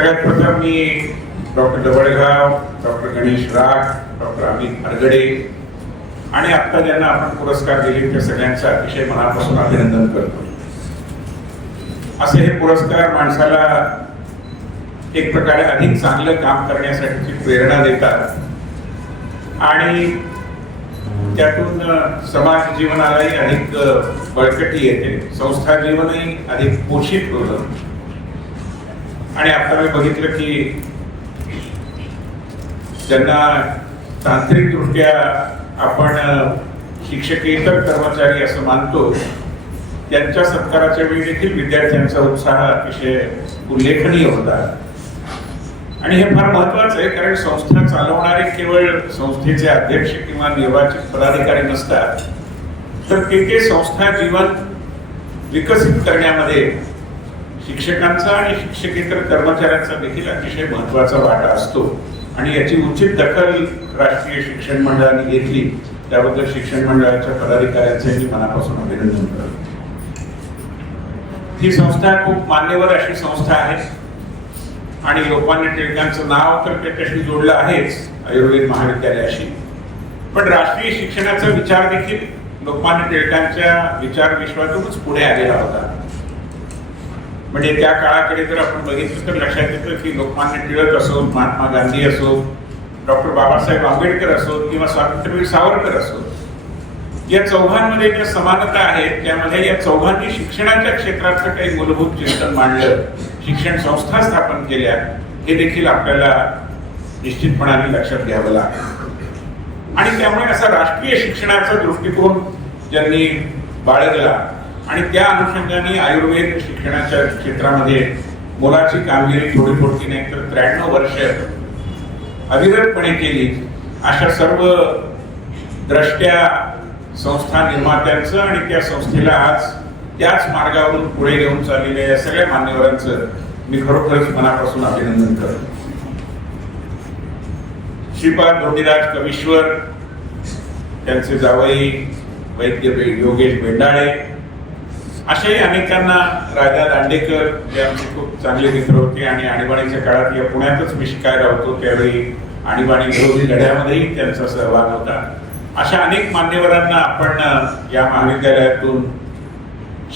सगळ्यात प्रथम मी doctor दबळगाव, doctor Ganesh राग, डॉक्टर अमित अरगडे आणि आता ज्यांना आपण पुरस्कार दिले त्या सगळ्यांचं अतिशय मनापासून अभिनंदन करतो. असे हे पुरस्कार माणसाला एक प्रकारे अधिक चांगलं काम करण्यासाठी प्रेरणा देतात आणि त्यातून समाज जीवनालाही अधिक बळकटी येते, संस्था जीवनही अधिक पोषित होतं. आणि आता मी बघितलं की ज्यांना तांत्रिकदृष्ट्या आपण शिक्षकेतर कर्मचारी असं मानतो त्यांच्या सत्काराच्या वेळी देखील विद्यार्थ्यांचा उत्साह अतिशय उल्लेखनीय होता. आणि हे फार महत्वाचं आहे, कारण संस्था चालवणारे केवळ संस्थेचे अध्यक्ष किंवा निर्वाचित पदाधिकारी नसतात, तर ते संस्था जीवन विकसित करण्यामध्ये शिक्षकांचा आणि शिक्षकेतर कर्मचाऱ्यांचा देखील अतिशय महत्वाचा वाटा असतो. आणि याची उचित दखल राष्ट्रीय शिक्षण मंडळाने घेतली, त्याबद्दल शिक्षण मंडळाच्या पदाधिकाऱ्यांचे मी मनापासून अभिनंदन करतो. ही संस्था खूप मान्यवर अशी संस्था आहे आणि लोकमान्य टिळकांचं नाव तर त्याच्याशी जोडलं आहेच आयुर्वेद महाविद्यालयाशी, पण राष्ट्रीय शिक्षणाचा विचार देखील लोकमान्य टिळकांच्या विचार विश्वातूनच पुढे आलेला होता. म्हणजे त्या काळाकडे जर आपण बघितलं तर लक्षात येतं की लोकमान्य टिळक असो, महात्मा गांधी असो, डॉक्टर बाबासाहेब आंबेडकर असो किंवा स्वातंत्र्यवीर सावरकर असो, या चौघांमध्ये ज्या समानता आहेत त्यामध्ये या चौघांनी शिक्षणाच्या क्षेत्रातलं काही मूलभूत चिंतन मांडलं, शिक्षण संस्था स्थापन केल्या, हे देखील आपल्याला निश्चितपणाने लक्षात घ्यावं लागेल. आणि त्यामुळे असा राष्ट्रीय शिक्षणाचा दृष्टिकोन ज्यांनी बाळगला आणि त्या अनुषंगाने आयुर्वेद शिक्षणाच्या क्षेत्रामध्ये मोलाची कामगिरी थोडी नाही तर 93 वर्ष अविरतपणे केली, अशा सर्व द्रष्ट्या संस्था निर्मात्यांचं आणि त्या संस्थेला आज त्याच मार्गावरून पुढे घेऊन चाललेल्या या सगळ्या मान्यवरांचं मी खरोखरच मनापासून अभिनंदन करतो. श्रीपाद धोंडीराज कवीश्वर, त्यांचे जावई वैद्य योगेश बेंडाळे, अशाही अनेकांना, राजा दांडेकर जे आमचे खूप चांगले मित्र होते आणि आणीबाणीच्या काळात या पुण्यातच मी शिकायला होतो, त्यावेळी आणीबाणी विरोधी लढ्यामध्येही त्यांचा सहभाग होता. अशा अनेक मान्यवरांना आपण या महाविद्यालयातून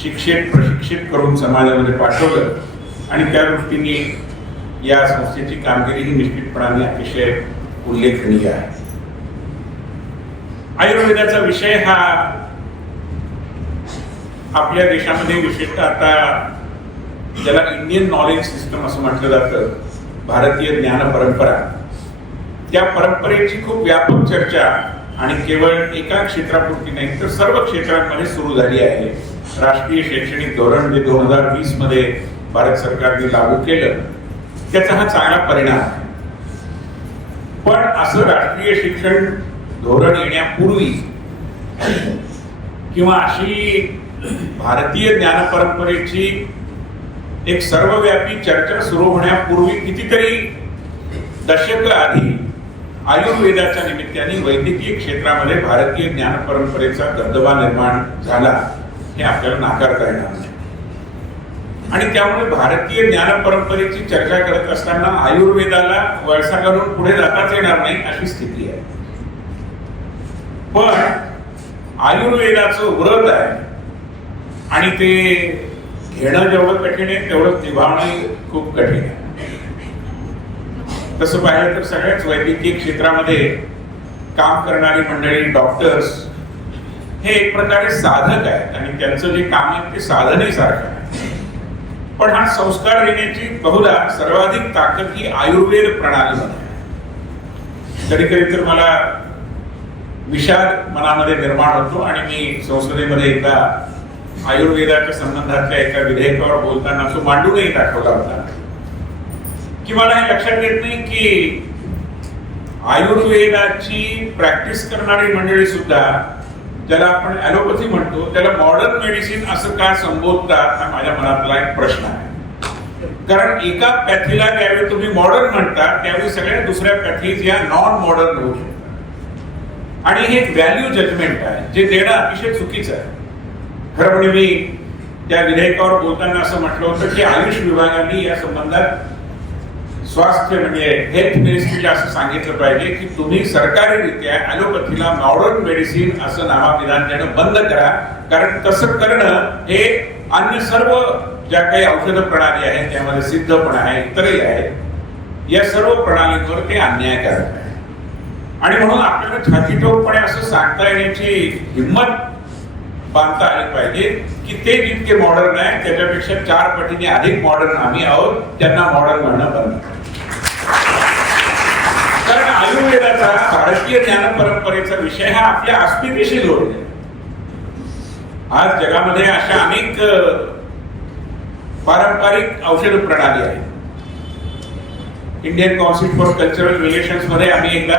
शिक्षित प्रशिक्षित करून समाजामध्ये पाठवलं आणि त्या दृष्टीने या संस्थेची कामगिरी ही निश्चितपणाने अतिशय उल्लेखनीय आहे. आयुर्वेदाचा विषय हा आपल्या देशामध्ये विशेषतः आता ज्याला इंडियन नॉलेज सिस्टम असं म्हटलं जातं, भारतीय ज्ञान परंपरा, त्या परंपरेची खूप व्यापक चर्चा आणि केवळ एका क्षेत्रापुरती नाही तर सर्व क्षेत्रांमध्ये सुरू झाली आहे. राष्ट्रीय शैक्षणिक धोरण जे 2020 मध्ये भारत सरकारने लागू केलं त्याचा हा चांगला परिणाम आहे. पण असं राष्ट्रीय शिक्षण धोरण येण्यापूर्वी किंवा अशी भारतीय ज्ञान परंपरेची एक सर्वव्यापी चर्चा सुरू होण्यापूर्वी कितीतरी दशक आधी आयुर्वेदाच्या निमित्ताने वैद्यकीय क्षेत्रामध्ये भारतीय ज्ञान परंपरेचा दबदबा निर्माण झाला, हे आपल्याला नाकारता येणार नाही. आणि त्यामुळे भारतीय ज्ञान परंपरेची चर्चा करत असताना आयुर्वेदाला वळसा घालून पुढे जाताच येणार नाही अशी स्थिती आहे. पण आयुर्वेदाचं व्रत आहे आणि ते घेणं जेवढं कठीण आहे तेवढं निभावणं खूप कठीण आहे. तसं पाहिलं तर सगळ्याच वैद्यकीय क्षेत्रामध्ये काम करणारी मंडळी, डॉक्टर्स हे एक प्रकारे साधक आहेत आणि त्यांचं जे काम आहे ते साधने सारखं आहे. पण हा संस्कार देण्याची बहुधा सर्वाधिक ताकद ही आयुर्वेद प्रणालीमध्ये आहे. कधी कधी तर मला विषाद मनामध्ये निर्माण होतो आणि मी संसदेमध्ये एकदा आयुर्वेदाच्या संबंधातल्या एका विधेयकावर बोलताना तो मांडूनही दाखवला होता की मला हे लक्षात येत नाही की आयुर्वेदाची प्रॅक्टिस करणारी मंडळी सुद्धा, ज्याला आपण ॲलोपॅथी म्हणतो, त्याला मॉडर्न मेडिसिन असं का संबोधतात, हा माझ्या मनातला एक प्रश्न आहे. कारण एका पॅथीला ज्यावेळी तुम्ही मॉडर्न म्हणता त्यावेळी सगळ्या दुसऱ्या पॅथीज या नॉन मॉडर्न होऊ शकतात आणि हे एक व्हॅल्यू जजमेंट आहे जे देणं अतिशय चुकीचं आहे. खरं म्हणजे मी त्या विधेयकावर बोलताना असं म्हटलं होतं की आयुष विभागाने या संबंधात स्वास्थ्य म्हणजे हेल्थ मिनिस्ट्रीला असं सांगितलं पाहिजे की तुम्ही सरकारीरित्या ॲलोपॅथीला मॉडर्न मेडिसिन असं नावाविधान देणं बंद करा, कारण तसं करणं हे अन्य सर्व ज्या काही औषध प्रणाली आहेत त्यामध्ये सिद्ध पण आहे, इतरही आहेत, या सर्व प्रणालींवर ते अन्यायकारक आहे. आणि म्हणून आपल्याला छातीठोकपणे असं सांगता येण्याची हिंमत बांधता आली पाहिजे की ते जितके मॉडर्न आहे त्याच्यापेक्षा 4 पटीने अधिक मॉडर्न आम्ही आहोत, त्यांना मॉडर्न म्हणणं बंद. कारण आयुर्वेदाचा भारतीय ज्ञान परंपरेचा विषय हा आपल्या अस्मितेशी जोडलेला. आज जगामध्ये अशा अनेक पारंपरिक औषध प्रणाली आहेत. Indian council for cultural relations मध्ये आम्ही एकदा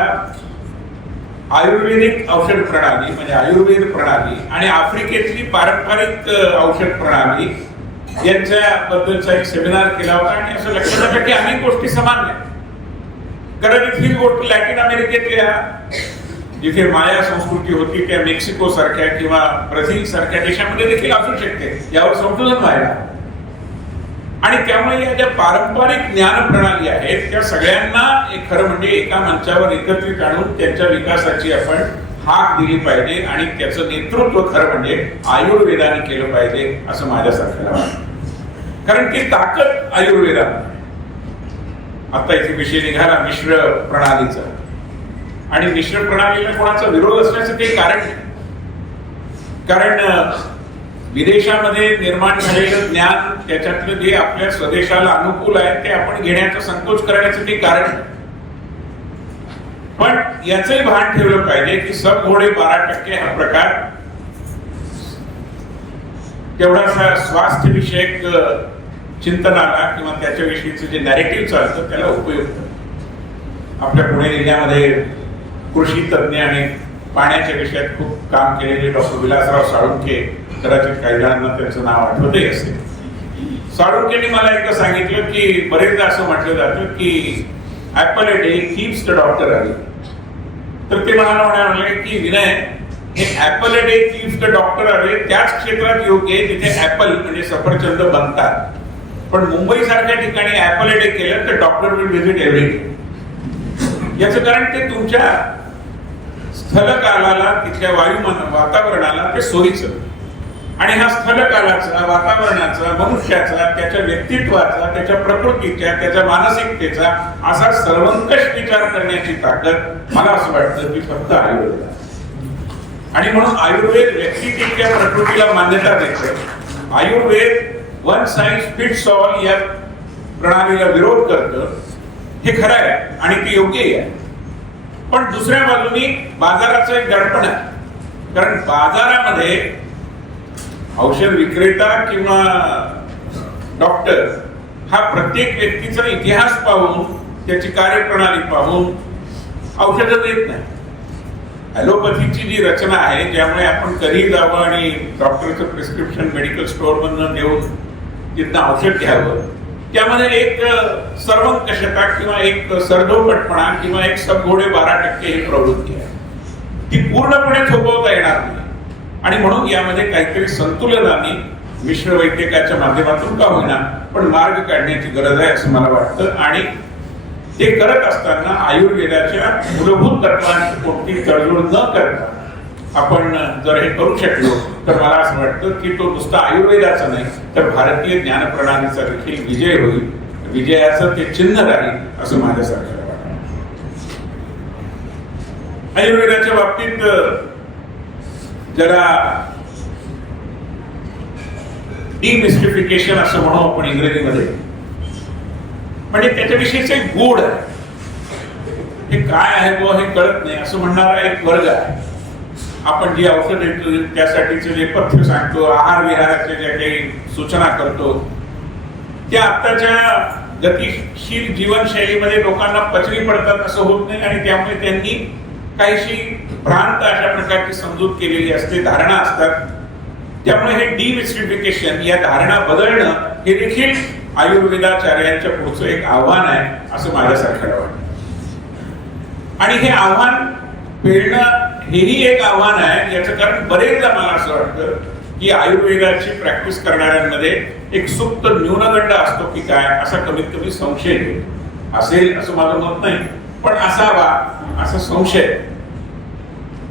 आयुर्वेदिक औषध प्रणाली म्हणजे आयुर्वेद प्रणाली आणि आफ्रिकेतली पारंपरिक औषध प्रणाली यांच्याबद्दलचा एक सेमिनार केला होता. आणि असं लक्षात आलं की अनेक गोष्टी समान नाही. कारण इथली गोष्ट लॅटिन अमेरिकेतल्या जिथे माया संस्कृती होती त्या मेक्सिको सारख्या किंवा ब्राझील सारख्या देशामध्ये देखील असू शकते, यावर संशोधन व्हायला. आणि त्यामुळे या ज्या पारंपरिक ज्ञान प्रणाली आहेत त्या सगळ्यांना एक खरं म्हणजे एका मंचावर एकत्रित आणून त्यांच्या विकासाची आपण हाक दिली पाहिजे आणि त्याचं नेतृत्व खरं म्हणजे आयुर्वेदाने केलं पाहिजे असं माझ्यासारख्याला वाटतं. कारण ती ताकद आयुर्वेदामध्ये. आता इथे विषय निघाला मिश्र प्रणालीचा, आणि मिश्र प्रणालीला कोणाचा विरोध असण्याचं काही कारण नाही. कारण विदेशामध्ये निर्माण झालेलं ज्ञान त्याच्यातलं जे आपल्या स्वदेशाला अनुकूल आहे ते आपण घेण्याचा संकोच करण्याचं काही कारण नाही. पण याचंही भान ठेवलं पाहिजे की सब घोडे 12% हा प्रकार तेवढासा स्वास्थ्य विषयक चिंतनाला किंवा त्याच्याविषयीचं जे नॅरेटिव्ह चालतं त्याला उपयुक्त. आपल्या पुणे जिल्ह्यामध्ये कृषी तज्ज्ञ आणि पाण्याच्या विषयात खूप काम केलेले डॉक्टर विलासराव साळुंखे, कदाचित काही जणांना त्यांचं नाव आठवतही असेल. साळुंखेंनी मला एकदा सांगितलं की बरेचदा असं म्हटलं जातं की apple a day keeps the doctor away. तर ते म्हणाले की विनय, हे apple a day keeps the doctor away त्याच क्षेत्रात योग्य आहे जिथे ऍपल म्हणजे सफरचंद बनतात. पण मुंबई सारख्या ठिकाणी ऍपल अ डे केलं तर doctor will visit every day. याचं कारण ते तुमच्या स्थलकालाला, तिथल्या वातावरणाला ते सोयीचं. आणि हा स्थलकालाचा, वातावरणाचा, मनुष्याचा, त्याच्या व्यक्तित्वाचा, त्याच्या प्रकृतीच्या, त्याच्या मानसिकतेचा असा सर्वंकष विचार करण्याची ताकद मला असं वाटतं की फक्त आयुर्वेद. आणि म्हणून आयुर्वेद व्यक्तित्वाच्या प्रकृतीला मान्यता देतं. Ayurveda one size fits all या प्रणालीला विरोध करतं. हे खरं आहे आणि ते योग्यही आहे. पण दुसऱ्या बाजूनी बाजाराचं एक दडपण आहे. कारण बाजारामध्ये औषध विक्रेता किंवा डॉक्टर हा प्रत्येक व्यक्तीचा इतिहास पाहून, त्याची कार्यप्रणाली पाहून औषधं देत नाही. ॲलोपॅथीची जी रचना आहे ज्यामुळे आपण कधीही जावं आणि डॉक्टरचं प्रिस्क्रिप्शन मेडिकल स्टोअर मधून देऊन तिथनं औषध घ्यावं, त्यामध्ये एक सर्वंकषता किंवा एक सरधोपटपणा किंवा एक सब घोडे 12% ही प्रवृत्ती आहे. ती पूर्णपणे थोपवता येणार नाही. आणि म्हणून यामध्ये काहीतरी संतुलनाने मिश्र वैद्यकाच्या माध्यमातून का होईना पण मार्ग काढण्याची गरज आहे असं मला वाटतं. आणि ते करत असताना आयुर्वेदाच्या मूलभूत तत्वांची कोणती तडजोड न करता आपण जर हे करू शकलो तर मला असं वाटतं की तो नुसता आयुर्वेदाचा नाही तर भारतीय ज्ञान प्रणालीचा देखील विजय होईल. विजयाचं ते चिन्ह राहील असं माझ्यासारखं वाटतं. आयुर्वेदाच्या बाबतीत जरा डिमिस्टिफिकेशन असं म्हणू आपण इंग्रजीमध्ये, म्हणजे त्याच्याविषयीच एक गूढ आहे. हे काय आहे बुवा हे कळत नाही असं म्हणणारा एक वर्ग आहे. आपण जी औषध देतो त्यासाठीचे जे पथ्य सांगतो, आहार विहाराच्या ज्या काही सूचना करतो, त्या आत्ताच्या गतिशील जीवनशैलीमध्ये लोकांना पचनी पडतात असं होत नाही. आणि त्यामुळे त्यांनी काहीशी भ्रांत अशा प्रकारची समजूत केलेली असते, धारणा असतात. त्यामुळे हे डिमिस्टिफिकेशन, या धारणा बदलणं हे देखील आयुर्वेदाचार्यांच्या पुढचं एक आव्हान आहे असं माझ्यासारख्याला वाटतं. आणि हे आव्हान पेलणं हेही एक आव्हान आहे. याचं कारण बरेचदा मला असं वाटतं की आयुर्वेदाची प्रॅक्टिस करणाऱ्यांमध्ये एक सुप्त न्यूनगंड असतो की काय असा कमीत कमी संशय येतो. असेल असं माझं मत नाही, पण असावा असा संशय.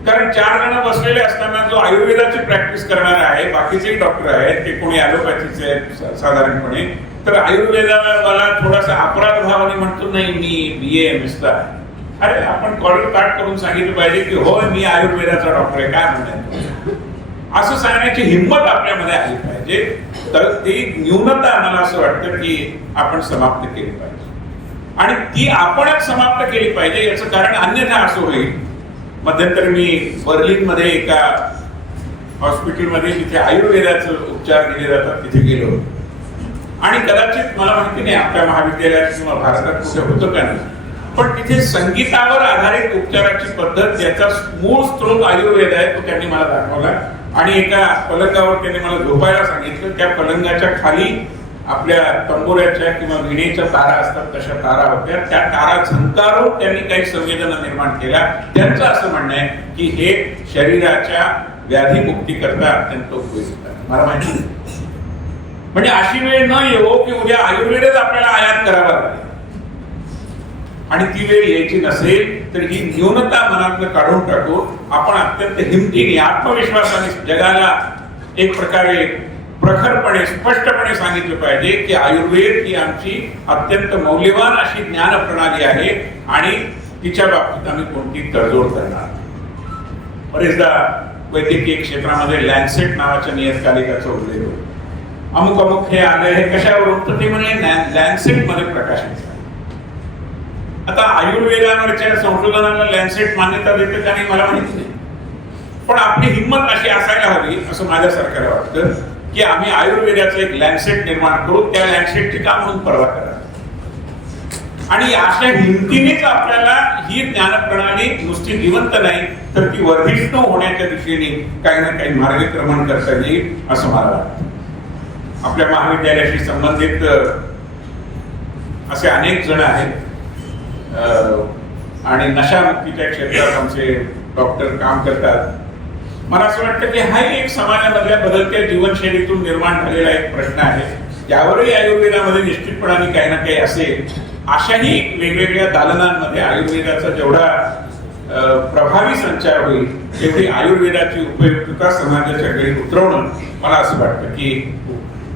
कारण 4 जण बसलेले असताना जो आयुर्वेदाची प्रॅक्टिस करणार आहे, बाकीचे डॉक्टर आहेत ते कोणी ॲलोपॅथीचे आहेत साधारणपणे, तर आयुर्वेदाला थोडासा अपराध भावाने म्हणतो नाही मी BAMS आहे. अरे आपण कॉलर काट करून सांगितलं पाहिजे की होय मी आयुर्वेदाचा डॉक्टर आहे, काय म्हणतात असं सांगण्याची हिंमत आपल्यामध्ये आली पाहिजे. तर ती न्यूनता मला असं वाटतं की आपण समाप्त केली पाहिजे आणि ती आपणच समाप्त केली पाहिजे. याचं कारण अन्यथा असं होईल. मध्यंतरी मी बर्लिनमध्ये एका हॉस्पिटलमध्ये जिथे आयुर्वेदाचे उपचार दिले जातात तिथे गेलो आणि कदाचित मला माहिती नाही आपल्या महाविद्यालयात किंवा भारतात कुठे होतं का नाही, पण तिथे संगीतावर आधारित उपचाराची पद्धत ज्याचा मूळ स्त्रोत आयुर्वेद आहे तो त्यांनी मला दाखवला आणि एका पलंगावर त्यांनी मला झोपायला सांगितलं. त्या पलंगाच्या खाली आपल्या तंबोऱ्याच्या किंवा विणेच्या तारा असतात तशा तारा होत्या. त्या तारा झंकारून त्यांनी काही संवेदना निर्माण केल्या. त्यांचं असं म्हणणं आहे की हे शरीराच्या व्याधीमुक्ती करता अत्यंत उपयुक्त आहे. मला माहिती नाही, म्हणजे अशी वेळ न येवो की उद्या आयुर्वेदच आपल्याला आयात करावा लागेल आणि ती वेळ यायची नसेल तर ही न्यूनता मनातनं काढून टाकून आपण अत्यंत हिमतीने आत्मविश्वासाने जगाला एक प्रकारे प्रखरपणे स्पष्टपणे सांगितलं पाहिजे की आयुर्वेद ही आमची अत्यंत मौल्यवान अशी ज्ञान प्रणाली आहे आणि तिच्या बाबतीत आम्ही कोणती तडजोड करणार. बरेचदा वैद्यकीय क्षेत्रामध्ये लॅन्सेट नावाच्या नियतकालिकाचा उल्लेख होतो. अमुक अमुक हे आले हे कशावरून, तर ते म्हणे लॅन्सेट मध्ये प्रकाशित झाले. आता आयुर्वेदावरच्या संशोधनाला लॅन्सेट मान्यता देते का नाही मला माहिती नाही, पण आपली हिंमत अशी असायला हवी असं माझ्या सरकारला वाटतं की आम्ही आयुर्वेदाचं एक लॅन्सेट निर्माण करू, त्या लॅन्सेटची काम म्हणून परवा करा आणि अशा हिमतीनेच आपल्याला ही ज्ञानप्रणाली नुसती जिवंत नाही तर ती वर्धिष्णू होण्याच्या दिशेने काही ना काही मार्गक्रमण करता येईल असं मला वाटतं. आपल्या महाविद्यालयाशी संबंधित असे अनेक जण आहेत आणि नशामुक्तीच्या क्षेत्रात आमचे डॉक्टर काम करतात. मला असं वाटतं की हा एक समाजामधल्या बदलत्या जीवनशैलीतून निर्माण झालेला एक प्रश्न आहे, त्यावरही आयुर्वेदामध्ये निश्चितपणाने काही ना काही असेल. अशाही वेगवेगळ्या दालनांमध्ये आयुर्वेदाचा जेवढा प्रभावी संचार होईल तेवढी आयुर्वेदाची उपयुक्तता समाजाच्या घरी उतरवणं मला असं वाटतं की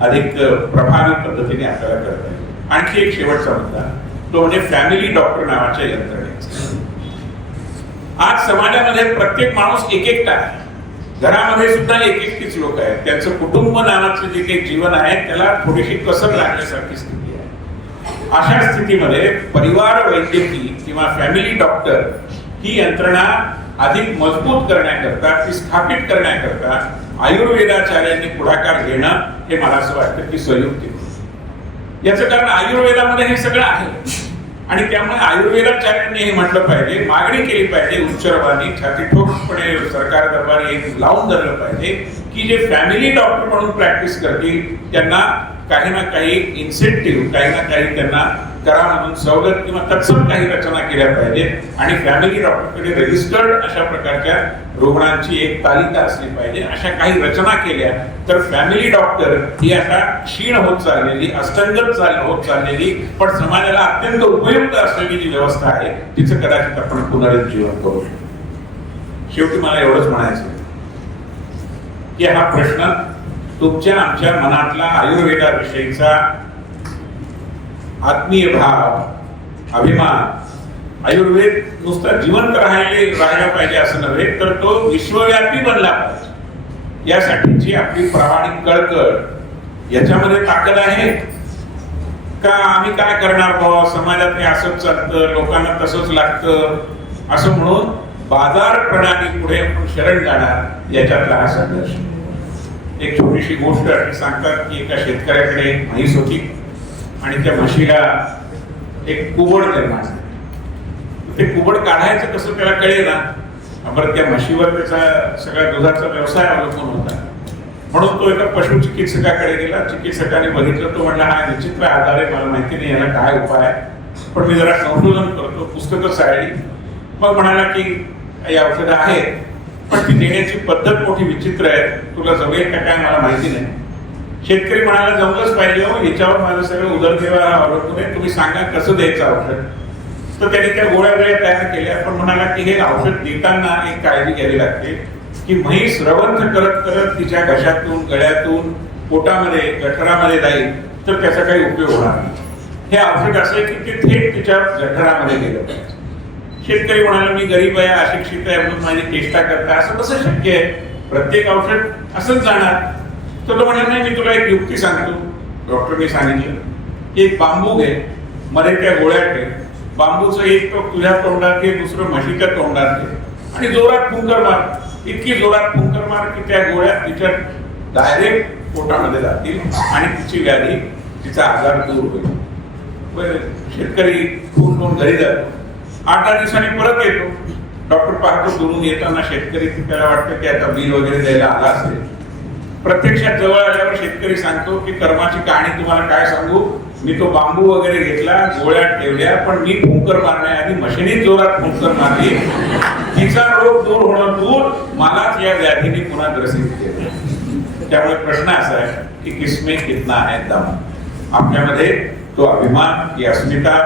अधिक प्रभावी पद्धतीने आपल्याला करता येईल. आणखी एक शेवटचा मुद्दा तो म्हणजे फॅमिली डॉक्टर नावाच्या यंत्रणेचा. आज समाजामध्ये प्रत्येक माणूस एकटा आहे, घरामध्ये सुद्धा एकटीच लोक आहेत. त्यांचं कुटुंब नावाचं जे काही जीवन आहे त्याला थोडीशी कसर लागण्यासारखी स्थिती आहे. अशा स्थितीमध्ये परिवार वैद्यकीय किंवा फॅमिली डॉक्टर ही यंत्रणा अधिक मजबूत करण्याकरता, ती स्थापित करण्याकरता आयुर्वेदाचार्यांनी पुढाकार घेणं हे मला असं वाटतं की संयुक्तिक. याचं कारण आयुर्वेदामध्ये हे सगळं आहे आणि त्यामुळे आयुर्वेदाचार्यांनी हे म्हटलं पाहिजे, मागणी केली पाहिजे उच्चरवानी छाती ठोकपणे सरकार दरबारी एक लावून धरलं पाहिजे की जे फॅमिली डॉक्टर म्हणून प्रॅक्टिस करतील त्यांना काही ना काही इन्सेंटिव्ह, काही ना काही त्यांना करामधून सवलत किंवा तत्सम काही रचना केल्या पाहिजेत आणि फॅमिली डॉक्टरकडे रजिस्टर्ड अशा प्रकारच्या रुग्णांची एक तालिका असली पाहिजे. अशा काही रचना केल्या तर फॅमिली डॉक्टर ही आता क्षीण होत चाललेली, अस्तंगत होत चाललेली पण समाजाला अत्यंत उपयुक्त असलेली जी व्यवस्था आहे तिचं कदाचित आपण पुनरुज्जीवन करू शकतो. शेवटी मला एवढंच म्हणायचं की हा प्रश्न तुमच्या आमच्या मनातला आयुर्वेदाविषयीचा आत्मीय भाव, अभिमान, आयुर्वेद नुसता जिवंत राहायला पाहिजे असं नव्हे तर तो विश्वव्यापी बनला पाहिजे यासाठीची आपली प्रामाणिक कळकळ याच्यामध्ये ताकद आहे का? आम्ही काय करणार बाबा, समाजात हे असंच चालतं, लोकांना तसंच लागतं असं म्हणून बाजार प्रणाली पुढे आपण शरण जाणार याच्यातला हा संघर्ष. एक छोटीशी गोष्ट सांगतात की एका शेतकऱ्याकडे म्हैस होती आणि त्या म्हशीला एक कुबड निर्माण झाली. ते कुबड काढायचं कसं त्याला कळेल ना, बरं त्या म्हशीवर त्याचा सगळ्या दुधाचा व्यवसाय अवलंबून होता. म्हणून तो एका पशु चिकित्सकाकडे गेला. चिकित्सकाने बघितलं, तो म्हणला हा विचित्र आजार आहे, मला माहिती नाही याला काय उपाय आहे, पण मी जरा संशोधन करतो, पुस्तकं चाळली. मग म्हणाला की काही औषधं आहेत पण ती देण्याची पद्धत मोठी विचित्र आहे, तुला जमेल का काय मला माहिती नाही. शेतकरी म्हणाला जमलंच पाहिजे हो, याच्यावर माझं सगळं उदरनिर्वाह अवलंबून आहे, तुम्ही सांगा कसं द्यायचं औषध. तर त्यांनी त्या गोळ्या तयार केल्या, पण म्हणाला की हे औषध देताना एक काळजी घ्यावी लागते की म्हैस रवंथ करत करत तिच्या घशातून गळ्यातून पोटामध्ये गठरामध्ये जाईल तर त्याचा काही उपयोग होणार नाही. हे औषध असं आहे की ते थेट तिच्या गठरामध्ये गेलं पाहिजे. शेतकरी म्हणाला मी गरीब आहे, अशिक्षित आहे म्हणून माझी चेष्टा करता, असं कसं शक्य आहे, प्रत्येक औषध असंच जाणार. तर तो म्हणाला नाही, मी तुला एक युक्ती सांगतो. डॉक्टरने सांगितलं की एक बांबू घे, मध्ये त्या गोळ्या ठेव, बांबूचं एक टोक तुझ्या तोंडात घे, दुसरं म्हशीच्या तोंडात घे आणि जोरात फुंकर मार. इतकी जोरात फुंकर मार की त्या गोळ्या तिच्या डायरेक्ट पोटामध्ये जातील आणि तिची व्याधी, तिचा आजार दूर होईल. शेतकरी खून घरी जातो. 8 दिवसांनी परत येतो. डॉक्टर पाहतो दुरून येताना शेतकरी, त्याला वाटतं की आता बिल वगैरे द्यायला आला असेल. प्रत्यक्षात जवळ आल्यावर शेतकरी सांगतो की कर्माची कहाणी तुम्हाला काय सांगू, मी तो बांबू वगैरे घेतला, गोळ्या ठेवल्या, पण मी फुंकर मारण्याआधी मशिनीत जोरात फुंकर मारली, तिचा रोग दूर होणं दूर, मलाच या व्याधीने पुन्हा ग्रसित केलं. त्यामुळे प्रश्न असा आहे की किसमें कितना है दम. आपल्यामध्ये तो अभिमान, ही अस्मिता,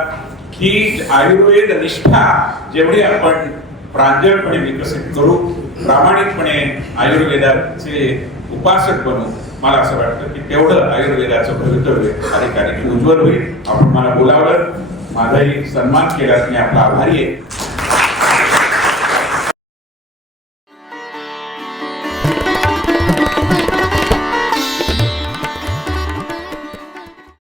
ही आयुर्वेद निष्ठा जेवढी आपण प्रांजळपणे विकसित करू, प्रामाणिकपणे आयुर्वेदाचे उपासक बनू, मला असं वाटतं की तेवढं आयुर्वेदाचं भवितव्य अधिकाधिक उज्ज्वल होईल. आपण मला बोलावलं, माझाही सन्मान केला, मी आपला आभारी आहे.